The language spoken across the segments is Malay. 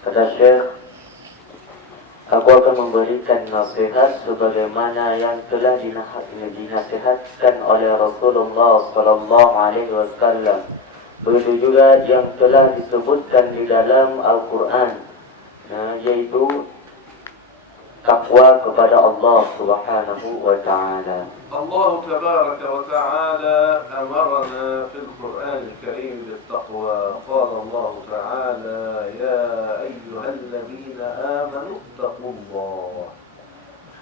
Kata Syekh, aku akan memberikan nasihat sebagaimana yang telah dinasihatkan oleh Rasulullah sallallahu alaihi wasallam. Begitu juga yang telah disebutkan di dalam Al-Quran, yaitu takwa kepada Allah Subhanahu wa ta'ala. Allah tabaraka wa ta'ala amarna fil Qur'an al-Karim bil-taqwa. Qala Allah ta'ala, ya ayyuhalladzina amanu ittaqullah.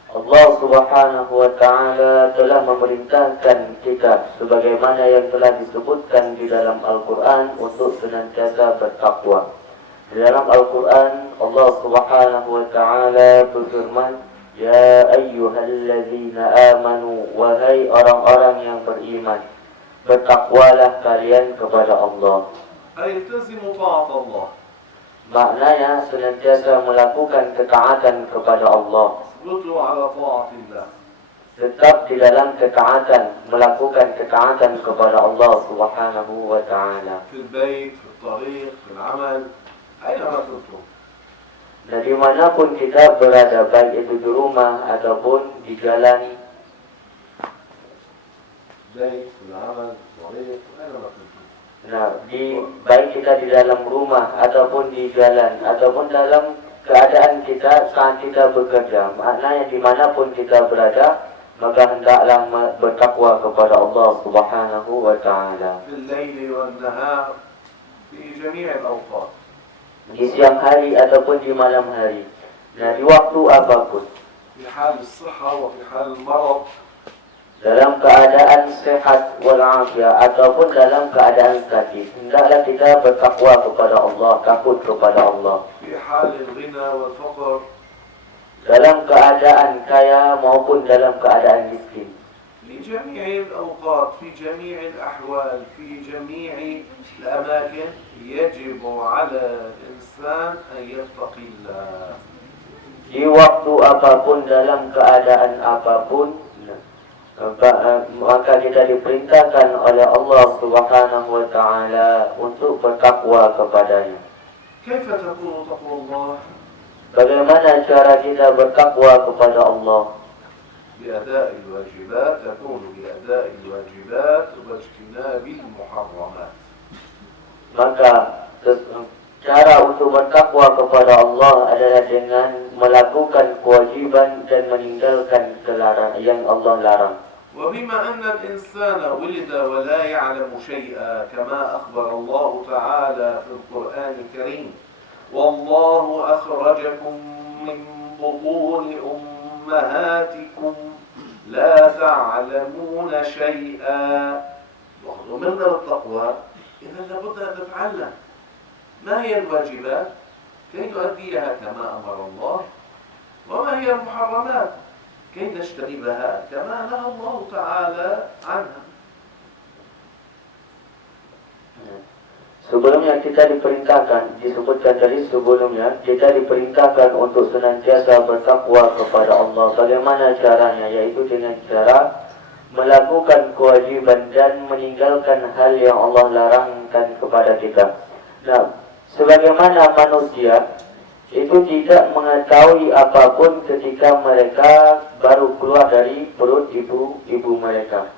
Allah Subhanahu wa ta'ala telah memerintahkan kita sebagaimana yang telah disebutkan di dalam Al-Quran untuk senantiasa bertakwa. Di dalam Al-Quran Allah Subhanahu wa ta'ala berfirman, ya ayyuhalladzina amanu, wahai orang-orang yang beriman, bertakwalah kalian kepada Allah. Iltazimu ta'at Allah. Maknanya senantiasa melakukan ketaatan kepada Allah. Tetap di dalam ketaatan, melakukan ketaatan kepada Allah Subhanahu wa ta'ala. Di bait, di tariq, di amal, ayna kuntum. Nah, dimanapun kita berada, baik itu di rumah ataupun di jalan, bait, di amal, di tariq, ayna kuntum. Nah, baik kita di dalam rumah ataupun di jalan ataupun dalam keadaan kita saat kita bekerja, maknanya dimanapun kita berada, maka hendaklah bertakwa kepada Allah Subhanahu wa ta'ala. Di siang hari ataupun di malam hari. Nah, di waktu apapun. Dalam keadaan sehat walafiat ataupun dalam keadaan sakit, hendaklah kita bertakwa kepada Allah, takut kepada Allah. Dalam keadaan kaya maupun dalam keadaan miskin. لجميع الأوقات في جميع الأحوال في جميع الأماكن يجب على الإنسان أن يتقي الله. Di waktu apapun, dalam keadaan apapun, maka kita diperintahkan oleh Allah Subhanahu wa ta'ala untuk bertakwa kepadanya. Bagaimana cara kita bertakwa kepada Allah? بأداء الواجبات تكون بأداء الواجبات واجتناب المحرمات. Maka cara untuk bertakwa kepada Allah adalah dengan melakukan kewajiban dan meninggalkan yang Allah larang. وبما أن الإنسان ولد ولا يعلم شيئا كما أخبر الله تعالى في القرآن الكريم والله أخرجكم من بطون أمهاتكم لا تعلمون شيئا. وقد أمرنا بالتقوى، إذا لابد أن نتعلم ما هي الواجبات كي نؤديها كما أمر الله، وما هي المحرمات كي نجتنبها كما نهى الله تعالى عنها. Sebelumnya kita diperintahkan, disebutkan tadi sebelumnya, kita diperintahkan untuk senantiasa bertakwa kepada Allah. Bagaimana caranya? Yaitu dengan cara melakukan kewajiban dan meninggalkan hal yang Allah larangkan kepada kita. Nah, sebagaimana manusia itu tidak mengetahui apapun ketika mereka baru keluar dari perut ibu mereka.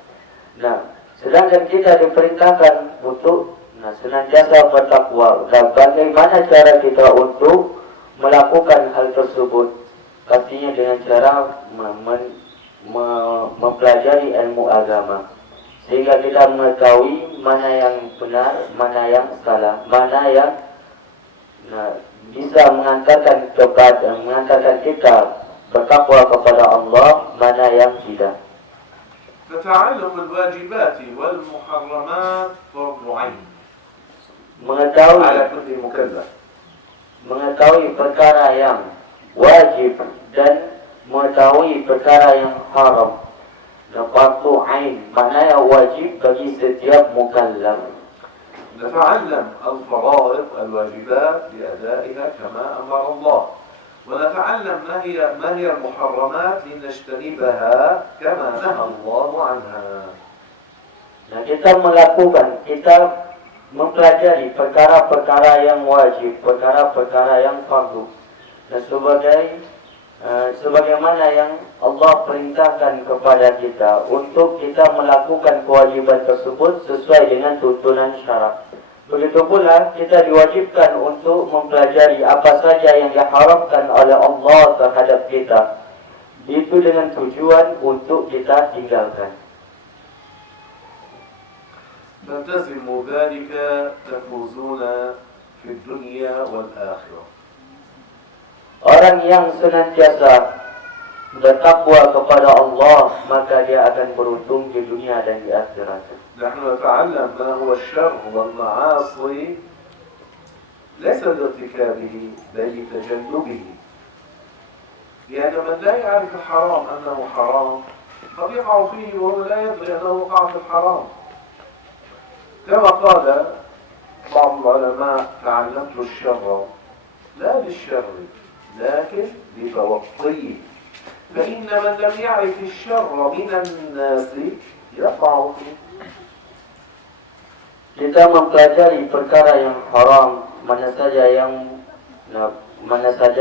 Nah, sedangkan kita diperintahkan untuk senantiasa bertakwa. Dan bagaimana cara kita untuk melakukan hal tersebut? Pastinya dengan cara mempelajari ilmu agama, sehingga kita mengetahui mana yang benar, mana yang salah, mana yang bisa mengantarkan kita bertakwa kepada Allah, mana yang tidak. فتعلم الواجبات والمحرمات فرض عين mengetahui perkara yang wajib dan mengetahui perkara yang haram. Fardu ain, maknanya wajib bagi setiap mukallaf. نتعلم الفرائض الواجبات بأدائها كما أمر الله، ونتعلم ما هي المحرمات لنجتنبها كما نهى الله عنها. Nah, kita mempelajari perkara-perkara yang wajib, perkara-perkara yang fardu. Dan sebagaimana yang Allah perintahkan kepada kita untuk kita melakukan kewajiban tersebut sesuai dengan tuntunan syarak. Begitu pula kita diwajibkan untuk mempelajari apa saja yang diharamkan oleh Allah terhadap kita. Itu dengan tujuan untuk kita tinggalkan. فالتزموا ذلك تفوزون في الدنيا والآخرة. Orang yang senantiasa bertakwa kepada Allah, maka dia akan beruntung di dunia dan di akhirat. نحن نتعلم ما هو الشر والمعاصي ليس لارتكابه بل لتجنبه. لأن من لا يعرف الحرام أنه حرام قد يقع فيه وهو لا يدري أنه وقع في الحرام. كما قال بعض العلماء تعلمت الشر لا للشر لكن لتوقيه. فإن من لم يعرف الشر من الناس يقع فيه. Kita mempelajari perkara yang haram, mana saja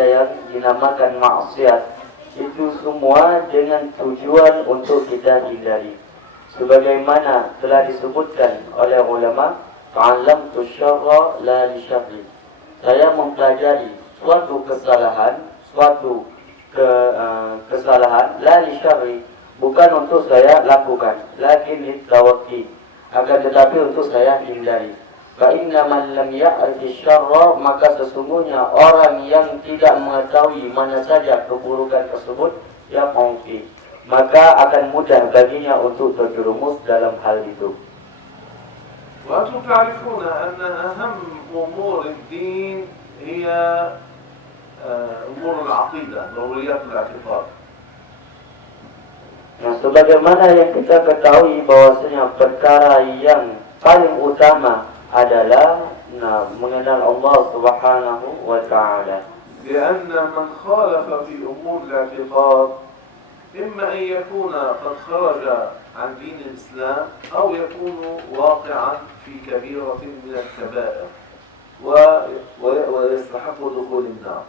yang dinamakan maksiat, itu semua dengan tujuan untuk kita hindari. Sebagaimana telah disebutkan oleh ulama, ta'allamtu syarra la li syarri. Saya mempelajari suatu kesalahan, kesalahan la li syarri, bukan untuk saya lakukan, lakin litawaqi, akan tetapi untuk saya hindari. Fa inna man lam ya'rif syarra, maka sesungguhnya orang yang tidak mengetahui mana saja keburukan tersebut, ya mungkin, maka akan mudah baginya untuk terjerumus dalam hal itu. وأنتم تعرفون أن أهم أمور الدين هي أمور العقيدة، ضروريات الاعتقاد. Nah, sebagaimana yang kita ketahui bahwasanya perkara yang paling utama adalah mengenal Allah Subhanahu wa Ta'ala. لأن من خالف في أمور الاعتقاد إما أن يكون قد خرج عن دين الإسلام أو يكون واقعا في كبيرة من الكبائر ويستحق دخول النار.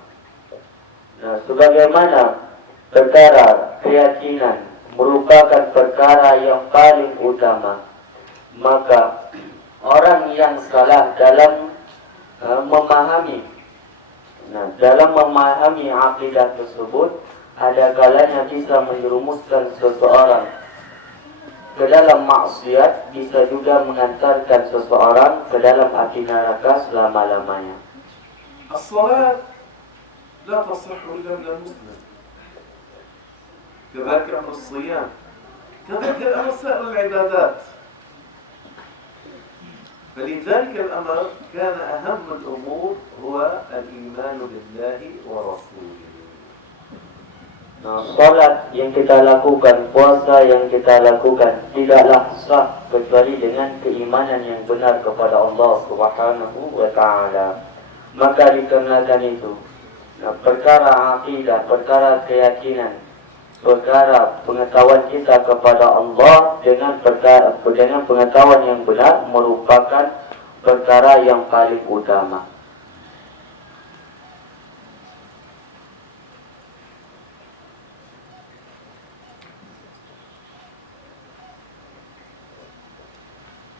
Nah, sebagaimana perkara keyakinan merupakan perkara yang paling utama, maka orang yang salah dalam memahami akidah tersebut, ada kalanya bisa menjerumuskan seseorang ke dalam maksiat, bisa juga mengantarkan seseorang ke dalam api neraka selama-lamanya. الصلاة لا تصح إلا من المسلم، كذلك أمر الصيام، كذلك أمر سائر العبادات. فلذلك الأمر كان أهم الأمور هو الإيمان بالله ورسوله. Nah, salat yang kita lakukan, puasa yang kita lakukan tidaklah sah kecuali dengan keimanan yang benar kepada Allah Subhanahu wa Ta'ala. Maka dikarenakan itu, perkara akidah, perkara keyakinan, perkara pengetahuan kita kepada Allah dengan pengetahuan yang benar merupakan perkara yang paling utama.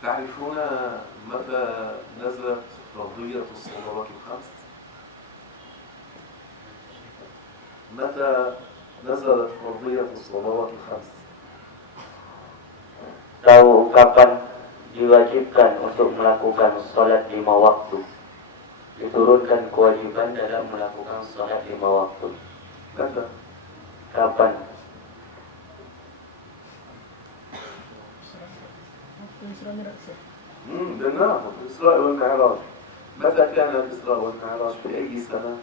تعرفون متى نزلت فرضية الصلوات الخمس؟ متى نزلت فرضية الصلوات الخمس؟ Tahu kapan diwajibkan untuk melakukan salat 5 waktu? Diturunkan kewajiban dalam melakukan salat 5 waktu. متى؟ Kapan? بالنعم، في الإسراء والمعراج. متى كان الإسراء والمعراج؟ في أي سنة؟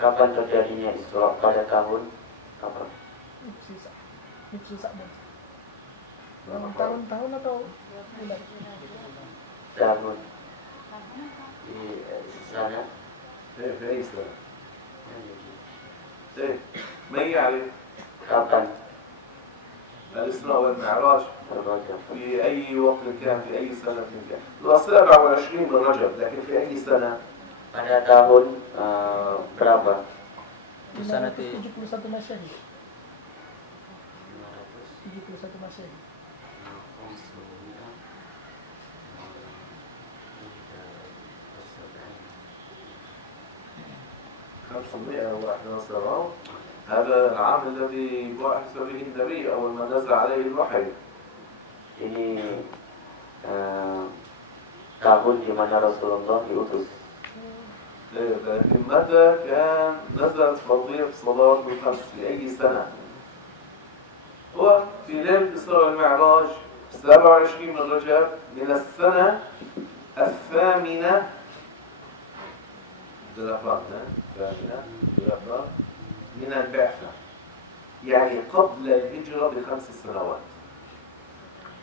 Kapan terjadinya Isra? Pada tahun apa? Tahun atau bulan? Tahun di sana. في أي سنة؟ إيه؟ من يعرف؟ Kapan? الإسراء والمعراج Rajab. في أي وقت كان في أي سنة كان. هو 27 من رجب لكن في أي سنة؟ Pada tahun berapa? Di sana ti 71 Masehi. 71 Masehi. خمسمائة وواحد وسبعون. هذا العام الذي بعث به النبي أول ما نزل عليه الوحي. Ini tahun di mana Rasulullah diutus. لكن متى كان نزلت فرضية صلاة الخمس في أي سنة؟ هو في ليلة الإسراء والمعراج 27 من رجب من السنة الثامنة من البعثة، يعني قبل الهجرة ب5 سنوات.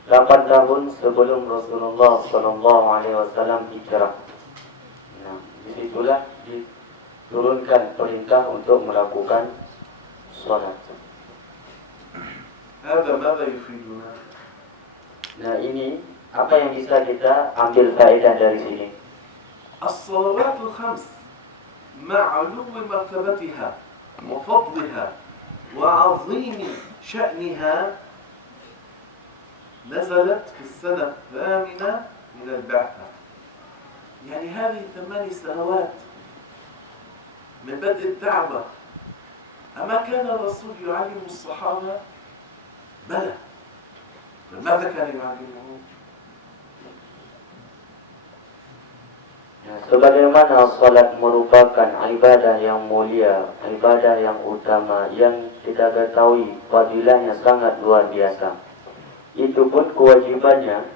8 tahun sebelum Rasulullah SAW hijrah. Nah, disitulah diturunkan perintah untuk melakukan sholat. هذا ماذا يفيدنا؟ Nah, ini apa yang bisa kita ambil faedah dari sini? الصلوات الخمس مع علو مرتبتها وفضلها وعظيم شأنها نزلت في السنة الثامنة من البعثة، يعني هذه 8 سنوات من بدء الدعوة. أما كان الرسول يعلم الصحابة؟ بلى. ماذا كان يعلمهم؟ Sebagaimana salat merupakan ibadah yang mulia, ibadah yang utama, yang kita ketahui fadilahnya sangat luar biasa. Itu pun kewajibannya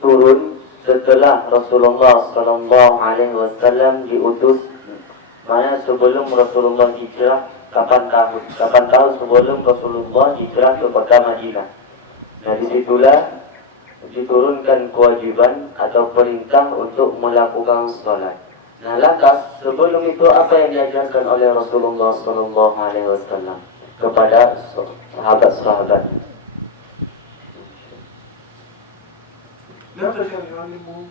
turun setelah Rasulullah SAW diutus. Mana sebelum Rasulullah hijrah, kapan tahun sebelum Rasulullah hijrah ke kota Madinah. Nah, disitulah diturunkan kewajiban atau perintah untuk melakukan salat. Nah, lantas sebelum itu apa yang diajarkan oleh Rasulullah SAW kepada sahabat-sahabatnya? ماذا كان يعلمهم؟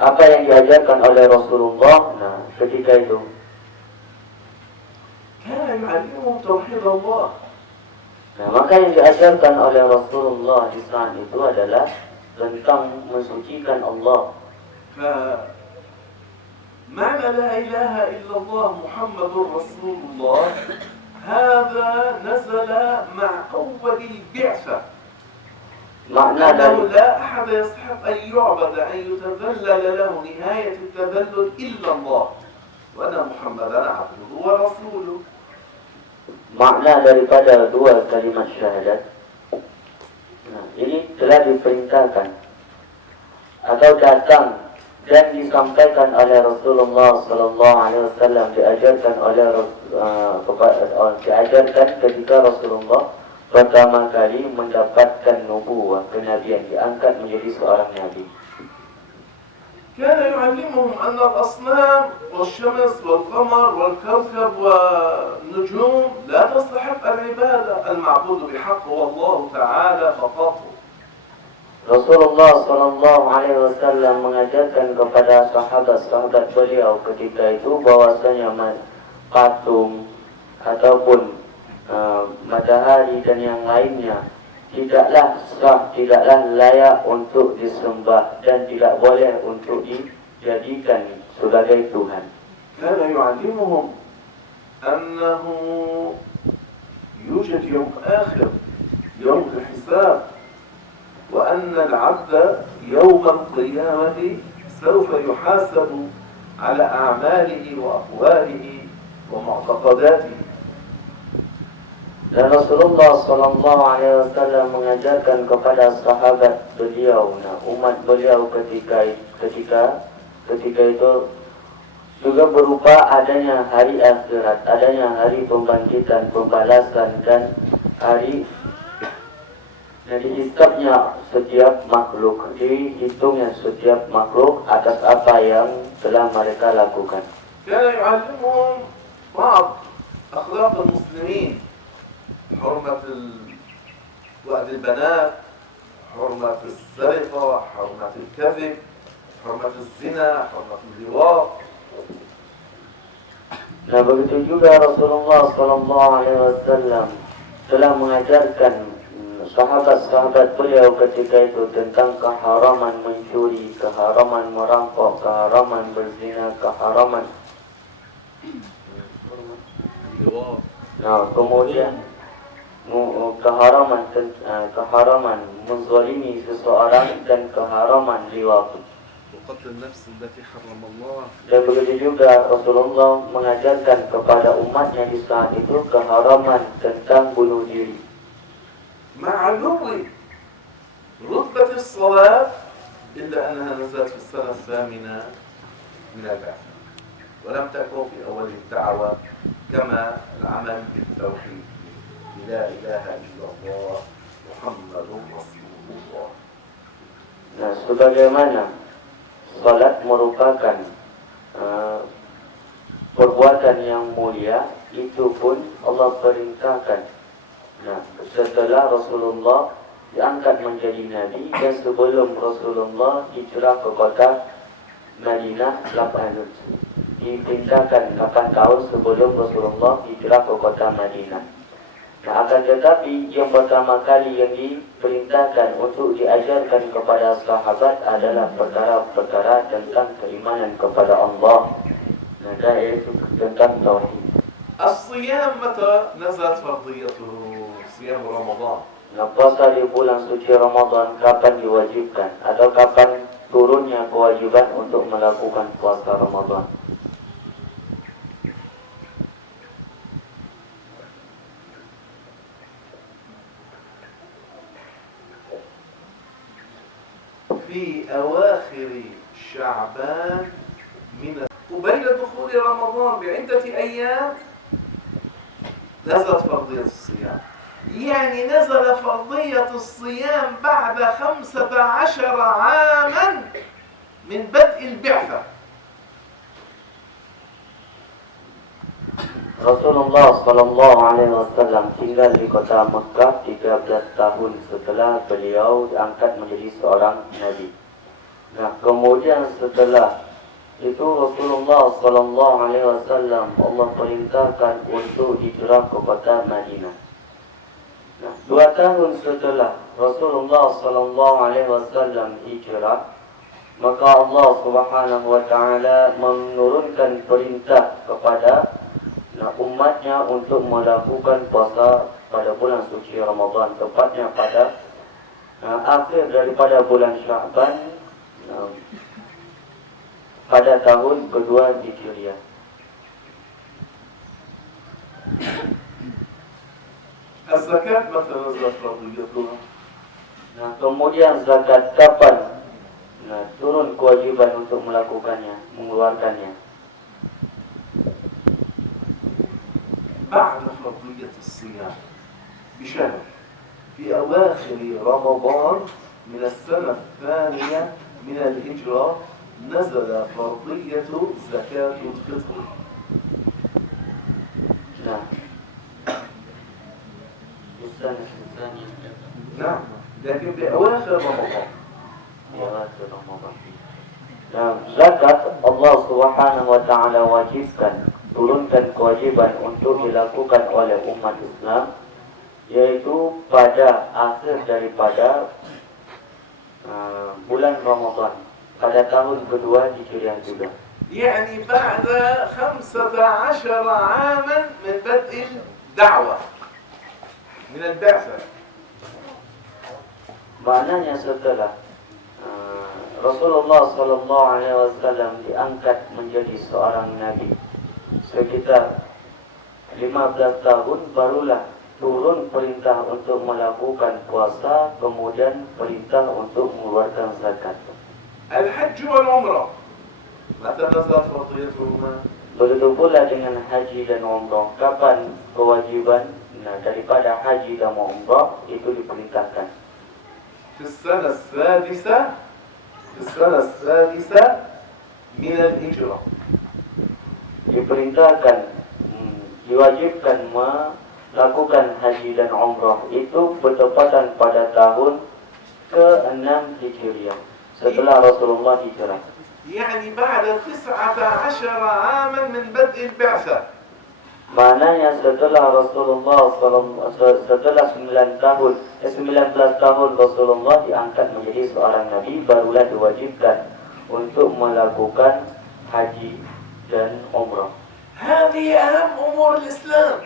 Apa yang diajarkan oleh Rasulullah? Nah, ketika itu كان يعلمهم توحيد الله. Nah, maka yang diajarkan oleh Rasulullah di saat itu adalah tentang mensucikan Allah. فمعنى لا إله إلا الله محمد رسول الله هذا نزل مع أول البعثة. Makna أنه dari لا أحد يستحق أن يعبد أن يتذلل له نهاية التذلل إلا الله وأن محمدا عبده ورسوله. makna daripada dua kalimat syahadat. Nah, ini telah diperintahkan atau datang dan disampaikan oleh Rasulullah SAW, diajarkan ketika Rasulullah pertama kali mendapatkan nubuwah, kenabian, diangkat menjadi seorang nabi. كان يعلمهم أن الأصنام والشمس والقمر والكوكب والنجوم لا تستحق العبادة، المعبود بحق هو الله تعالى فقط. Rasulullah SAW mengajarkan kepada sahabat-sahabat beliau ketika itu bahwasanya patung ataupun matahari dan yang lainnya tidaklah sah, tidaklah layak untuk disembah dan tidak boleh untuk dijadikan sebagai Tuhan. كان يعلمهم أنه يوجد يوم آخر، يوم الحساب، وأن العبد يوم القيامة سوف يحاسب على أعماله وأقواله ومعتقداته. Dan Rasulullah SAW mengajarkan kepada sahabat beliau, umat beliau ketika itu juga berupa adanya hari akhirat, adanya hari pembangkitan, pembalasan dan hari dihisabnya setiap makhluk, dihitungnya setiap makhluk atas apa yang telah mereka lakukan. كان يعلمهم بعض أخلاق المسلمين، حرمة وأد البنات، حرمة السرقة، حرمة الكذب، حرمة الزنا، حرمة اللواط. Nah, begitu juga Rasulullah Sallallahu Alaihi Wasallam telah mengajarkan sahabat-sahabat beliau ketika itu tentang keharaman mencuri, keharaman merampok, keharaman berzina, keharaman. اللواط. Nah, kemudian keharaman menzalimi seseorang dan keharaman liwat. وقتل النفس التي حرم الله. Dan begitu juga Rasulullah mengajarkan kepada umatnya di saat itu keharaman tentang bunuh diri. مع علو رتبة الصلاة إلا أنها نزلت في السنة الثامنة من البعثة ولم تكن في أول الدعوة كما العمل بالتوحيد لا إله إلا الله محمد رسول الله. Nah, sebagaimana salat merupakan perbuatan yang mulia, itu pun Allah perintahkan. Nah, setelah Rasulullah diangkat menjadi Nabi dan sebelum Rasulullah hijrah ke kota Madinah, diperintahkan 8 tahun sebelum Rasulullah hijrah ke kota Madinah. Nah, akan tetapi yang pertama kali yang diperintahkan untuk diajarkan kepada sahabat adalah perkara-perkara tentang keimanan kepada Allah. Nah, yaitu tentang tauhid. الصيام متى نزلت فرضيته؟ صيام رمضان. Nah, puasa di bulan suci Ramadan kapan diwajibkan atau kapan turunnya kewajiban untuk melakukan puasa Ramadan? في أواخر شعبان قبيل دخول رمضان بعدة أيام نزلت فرضية الصيام. يعني نزل فرضية الصيام بعد 15 عاما من بدء البعثة. Rasulullah Sallallahu Alaihi Wasallam tinggal di kota Mekah 13 tahun setelah beliau diangkat menjadi seorang Nabi. Nah, kemudian setelah itu Rasulullah Sallallahu Alaihi Wasallam Allah perintahkan untuk hijrah ke kota Madinah. Nah, 2 tahun setelah Rasulullah Sallallahu Alaihi Wasallam hijrah, maka Allah Subhanahu Wa Taala menurunkan perintah kepada umatnya untuk melakukan puasa pada bulan suci Ramadan, tepatnya pada akhir daripada bulan Sya'ban pada tahun kedua Hijriah. الزكاة متى نزلت فرضيتها؟ Nah, kemudian zakat kapan turun kewajiban untuk melakukannya, mengeluarkannya? بعد فرضية الصيام بشهر في أواخر رمضان من السنة الثانية من الهجرة نزل فرضية زكاة الفطر. Nah, نعم لكن بأواخر رمضان. Nah, zakat Allah Subhanahu Wa Taala wajibkan, turunkan kewajiban untuk dilakukan oleh umat Islam, yaitu pada akhir daripada bulan Ramadan, pada tahun kedua Hijriah juga. يعني بعد 15 عاما من بدء الدعوة من البعثة. Maknanya setelah Rasulullah Sallallahu Alaihi Wasallam diangkat menjadi seorang Nabi, sekitar 15 tahun barulah turun perintah untuk melakukan puasa, kemudian perintah untuk mengeluarkan zakat. الحج والعمرة متى نزلت فرضيتهما؟ Begitu pula dengan haji dan umrah, kapan kewajiban daripada haji dan umrah itu diperintahkan? في السنة السادسة من الهجرة. Diperintahkan, diwajibkan lakukan haji dan umrah itu bertepatan pada tahun ke-6 Hijriah setelah Rasulullah hijrah. يعني بعد 19 عاما من بدء البعثة. Maknanya setelah setelah 19 tahun Rasulullah diangkat menjadi seorang nabi, barulah diwajibkan untuk melakukan haji dan umrah. هذه أهم أمور الإسلام.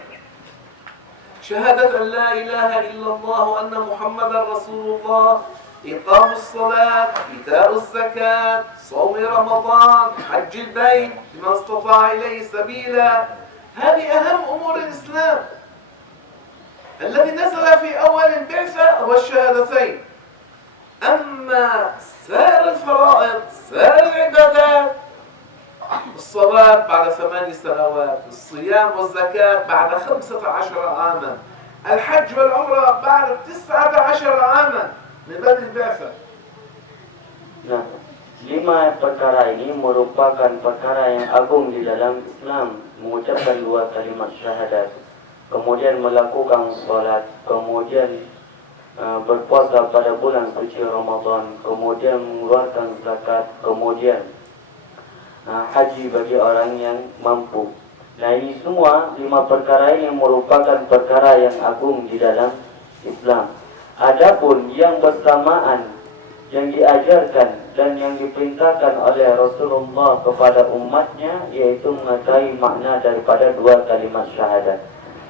شهادة أن لا إله إلا الله وأن محمدا رسول الله، إقام الصلاة، إيتاء الزكاة، صوم رمضان، حج البيت لمن استطاع إليه سبيلا. هذه أهم أمور الإسلام. الذي نزل في أول البعثة هو الشهادتين. أما سائر الفرائض، سائر العبادات، الصلاة بعد 8 سنوات، الصيام والزكاة بعد 15 عاما، الحج والعمرة بعد 19 عاما من بدء البعثة. Nah, 5 perkara ini merupakan perkara yang agung di dalam Islam. Mengucapkan 2 kalimat syahadat, kemudian melakukan salat, kemudian berpuasa pada bulan suci Ramadan, kemudian mengeluarkan zakat, kemudian haji bagi orang yang mampu. Nah, ini semua 5 perkara ini merupakan perkara yang agung di dalam Islam. Adapun yang bersamaan yang diajarkan dan yang diperintahkan oleh Rasulullah kepada umatnya, yaitu mengetahui makna daripada 2 kalimat syahadat.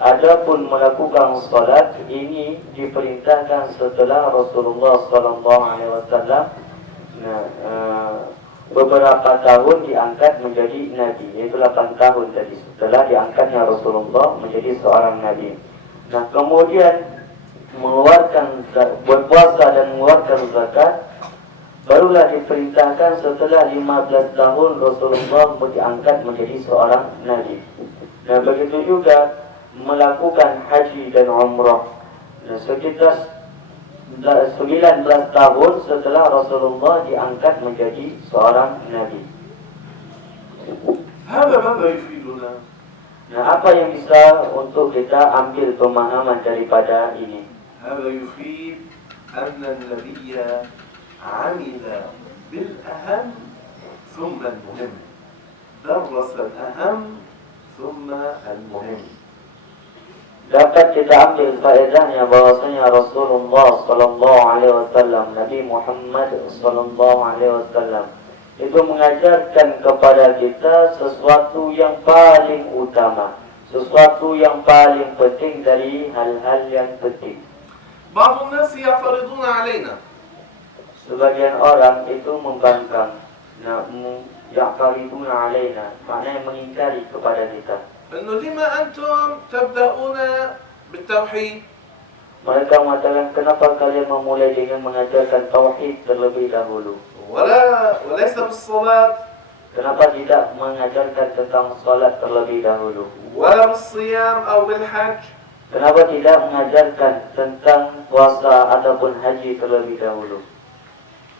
Adapun melakukan salat ini diperintahkan setelah Rasulullah SAW beberapa tahun diangkat menjadi nabi, yaitu 8 tahun tadi setelah diangkatnya Rasulullah menjadi seorang nabi. Nah, kemudian berpuasa dan mengeluarkan zakat barulah diperintahkan setelah 15 tahun Rasulullah diangkat menjadi seorang nabi. Nah, begitu juga melakukan haji dan umrah. Nah, sekitar 19 tahun setelah Rasulullah diangkat menjadi seorang nabi. هذا ماذا يفيدنا؟ Nah, apa yang bisa untuk kita ambil pemahaman daripada ini? هذا يفيد أن النبي عمل بالأهم ثم المهم، درس الأهم ثم المهم. Dapat kita ambil faedahnya bahwasanya Rasulullah sallallahu alaihi wasallam, Nabi Muhammad sallallahu alaihi wasallam itu mengajarkan kepada kita sesuatu yang paling utama, sesuatu yang paling penting dari hal-hal yang penting. بعض الناس يعترضون علينا. Sebagian orang itu membangkang, ya'tariduna alaina, maknanya mengingkari kepada kita. إنه لما أنتم تبدأون بالتوحيد؟ Mereka mengatakan, kenapa kalian memulai dengan mengajarkan tauhid terlebih dahulu? وليس بالصلاة، Kenapa tidak mengajarkan tentang salat terlebih dahulu? ولا بالصيام أو بالحج؟ Kenapa tidak mengajarkan tentang puasa ataupun haji terlebih dahulu?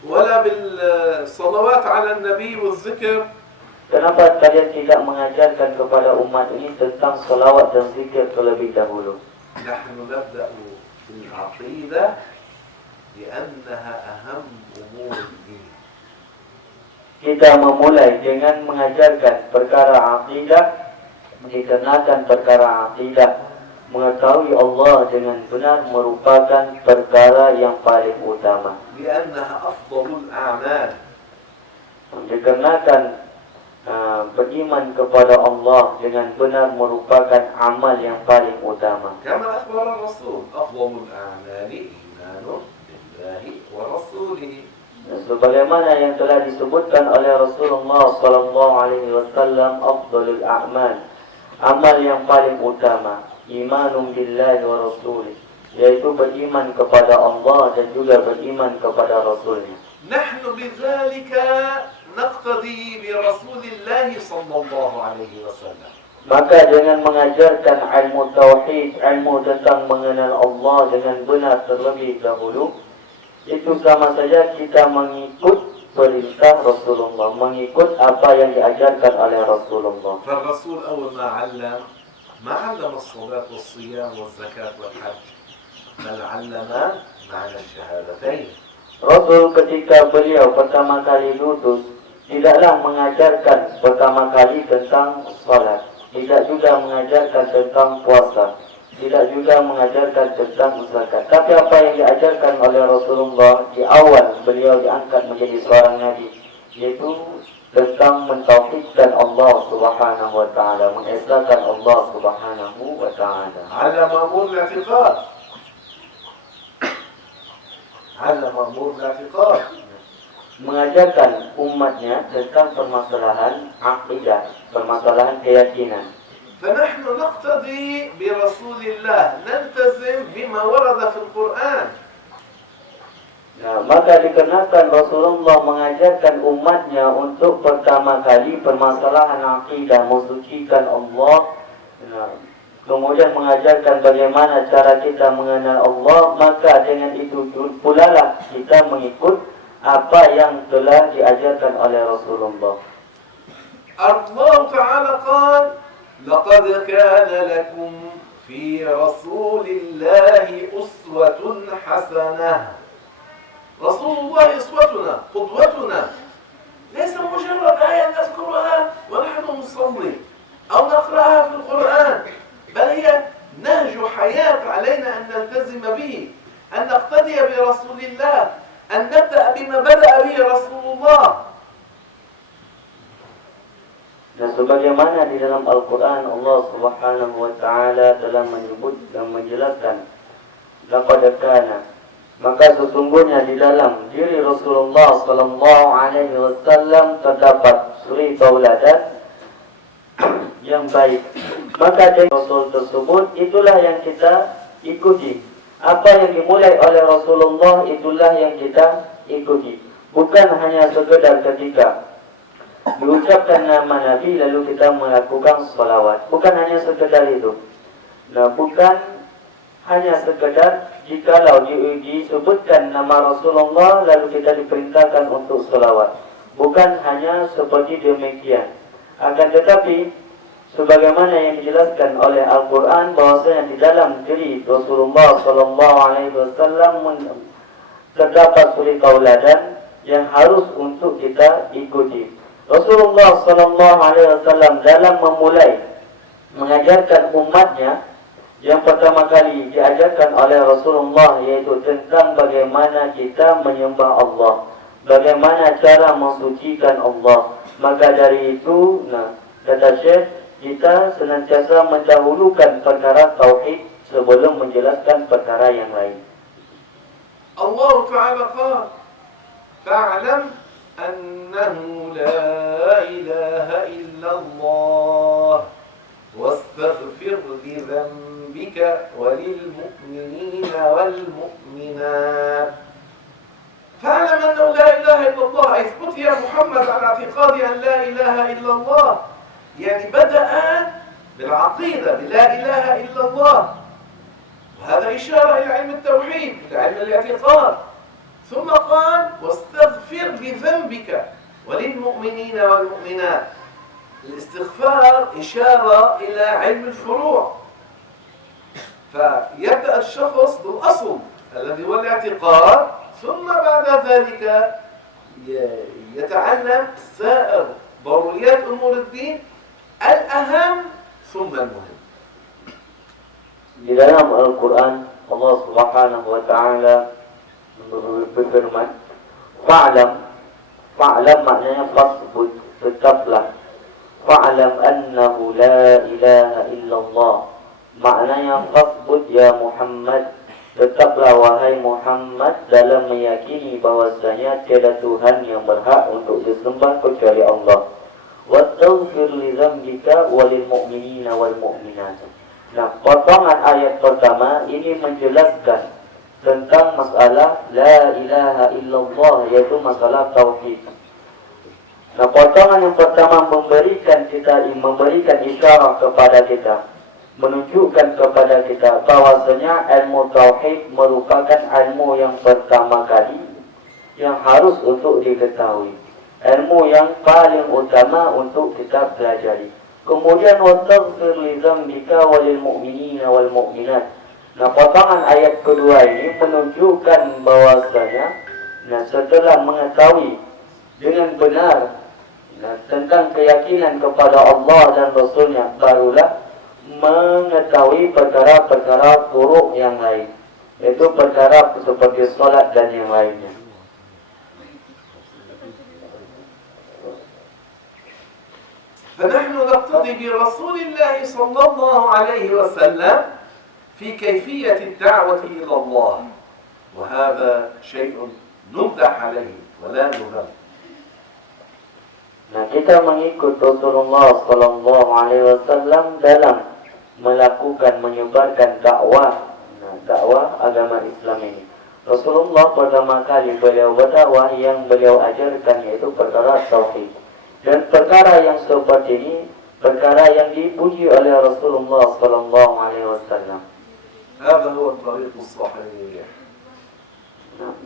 ولا بالصلوات على النبي والذكر؟ Kenapa kalian tidak mengajarkan kepada umat ini tentang salawat dan zikir terlebih dahulu? نحن نبدأ بالعقيدة لأنها أهم أمور الدين. Kita memulai dengan mengajarkan perkara akidah, dikarenakan perkara akidah, mengetahui Allah dengan benar merupakan perkara yang paling utama. لأنها أفضل الأعمال. Dikarenakan beriman kepada Allah dengan benar merupakan amal yang paling utama. كما أخبر الرسول أفضل الأعمال إيمان بالله ورسوله. Sebagaimana yang telah disebutkan oleh Rasulullah sallallahu alaihi wasallam, afdalul a'mal, amal yang paling utama, imanun billahi wa rasulih, yaitu beriman kepada Allah dan juga beriman kepada Rasulnya. نحن بذلك نقتدي برسول الله صلى الله عليه وسلم. Maka dengan mengajarkan ilmu tauhid, ilmu tentang mengenal Allah dengan benar terlebih dahulu, itu sama saja kita mengikut perintah Rasulullah, mengikut apa yang diajarkan oleh Rasulullah. فالرسول أول ما علم ما علم الصلاة والصيام والزكاة والحج بل علم معنى الشهادتين. Rasul ketika beliau pertama kali diutus tidaklah mengajarkan pertama kali tentang salat, tidak juga mengajarkan tentang puasa, tidak juga mengajarkan tentang zakat. Tapi apa yang diajarkan oleh Rasulullah di awal beliau diangkat menjadi seorang nabi, yaitu tentang mentauhidkan Allah Subhanahu wa taala, mengesahkan Allah Subhanahu wa taala. علم أمور الاعتقاد. علم أمور الاعتقاد. Mengajarkan umatnya tentang permasalahan akidah, permasalahan keyakinan. فنحن نقتدي برسول الله، نلتزم بما ورد في القرآن. Nah, maka dikarenakan Rasulullah mengajarkan umatnya untuk pertama kali permasalahan akidah, mensucikan Allah, kemudian mengajarkan bagaimana cara kita mengenal Allah, maka dengan itu pula lah kita mengikut apa yang telah diajarkan oleh Rasulullah. Allah Ta'ala قال لقد كان لكم في رسول الله أسوة حسنة. رسول الله أسوتنا قدوتنا، ليس مجرد آية نذكرها ونحن نصلي أو نقرأها في القرآن، بل هي نهج حياة علينا أن نلتزم به، أن نقتدي برسول الله، أن نبدأ بما بدأ به رسول الله. Dan sebagaimana di dalam Al-Quran Allah Subhanahu wa taala telah menyebut dan menjelaskan, laqad kana, maka sesungguhnya di dalam diri Rasulullah sallallahu alaihi wasallam terdapat suri tauladan yang baik. Maka dari Rasul tersebut itulah yang kita ikuti. Apa yang dimulai oleh Rasulullah itulah yang kita ikuti. Bukan hanya sekedar ketika diucapkan nama Nabi lalu kita melakukan salawat. Bukan hanya sekedar itu. Nah, bukan hanya sekedar jikalau disebutkan nama Rasulullah lalu kita diperintahkan untuk salawat. Bukan hanya seperti demikian. Akan tetapi sebagaimana yang dijelaskan oleh Al-Quran bahwasanya di dalam diri Rasulullah sallallahu alaihi wasallam terdapat suri tauladan yang harus untuk kita ikuti. Rasulullah sallallahu alaihi wasallam dalam memulai mengajarkan umatnya, yang pertama kali diajarkan oleh Rasulullah yaitu tentang bagaimana kita menyembah Allah, bagaimana cara mensucikan Allah. Maka dari itu, kata Syekh, kita senantiasa mendahulukan perkara tauhid sebelum menjelaskan perkara yang lain. Allah Ta'ala qala fa'lam annahu la ilaha illallah wastaghfir li dhanbika walilmu'minina walmu'minat. فاعلم أنه لا إله إلا الله، اثبت يا محمد على اعتقاد أن لا إله إلا الله، يعني بدأ بالعقيدة بلا إله إلا الله، وهذا إشارة إلى علم التوحيد، إلى علم الاعتقاد. ثم قال واستغفر لذنبك وللمؤمنين والمؤمنات. الاستغفار إشارة إلى علم الفروع، فيبدأ الشخص بالأصل الذي هو الاعتقاد، ثم بعد ذلك يتعلم سائر ضروريات أمور الدين، الأهم ثم المهم. Di dalam Al-Quran Allah Subhanahu wa taala berfirman, fa'lam maknanya fasbut, tetaplah. Fa'lam annahu la ilaha illallah, maknanya fasbut ya Muhammad, tetaplah wahai Muhammad dalam meyakini bahwasanya tiada Tuhan yang berhak untuk disembah kecuali Allah. Wastaghfir li dzambika walil mu'minina wal mu'minat. Nah, potongan ayat pertama ini menjelaskan tentang masalah la ilaha illallah, yaitu masalah tauhid. Nah, potongan yang pertama memberikan isyarat kepada kita, menunjukkan kepada kita bahwasanya ilmu tauhid merupakan ilmu yang pertama kali yang harus untuk diketahui, ilmu yang paling utama untuk kita pelajari. Kemudian wastaghfir li dzambika walil mu'minina wal mu'minat. Nah, potongan ayat kedua ini menunjukkan bahwasanya setelah mengetahui dengan benar tentang keyakinan kepada Allah dan Rasulnya, barulah mengetahui perkara-perkara buruk yang lain, yaitu perkara seperti solat dan yang lainnya. فنحن نقتدي برسول الله صلى الله عليه وسلم في كيفية الدعوة إلى الله، وهذا شيء نمدح عليه ولا نذم. Nah, kita mengikut Rasulullah Sallallahu Alaihi Wasallam dalam melakukan menyebarkan dakwah, dakwah agama Islam ini. Rasulullah pertama kali beliau berdakwah yang beliau ajarkan yaitu perkara tauhid. Dan perkara yang seperti ini perkara yang dipuji oleh Rasulullah Sallallahu Alaihi Wasallam. هذا هو الطريق الصحيح.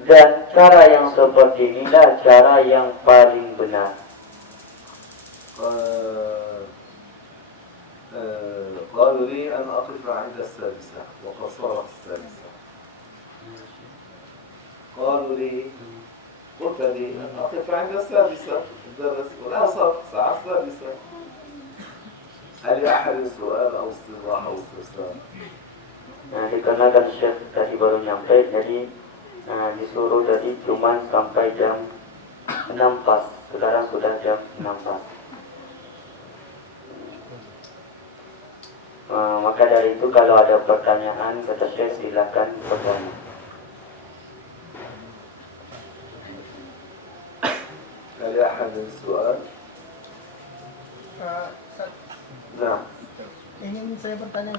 Dan cara yang seperti inilah cara yang paling benar. قالوا لي أن أقف عند السادسة وقد صارت السادسة. قالوا لي قلت لي أن أقف عند السادسة الدرس والآن صارت الساعة السادسة. هل أحد سؤال أو استراحة أو استفسار؟ Nah, dikarenakan Syekh tadi baru nyampe, jadi disuruh tadi cuma sampai jam 6 pas. Sekarang sudah jam 6 pas. Maka dari itu kalau ada pertanyaan kata Syekh silakan bertanya. هل أحد السؤال؟ Ustaz, نعم. ingin saya bertanya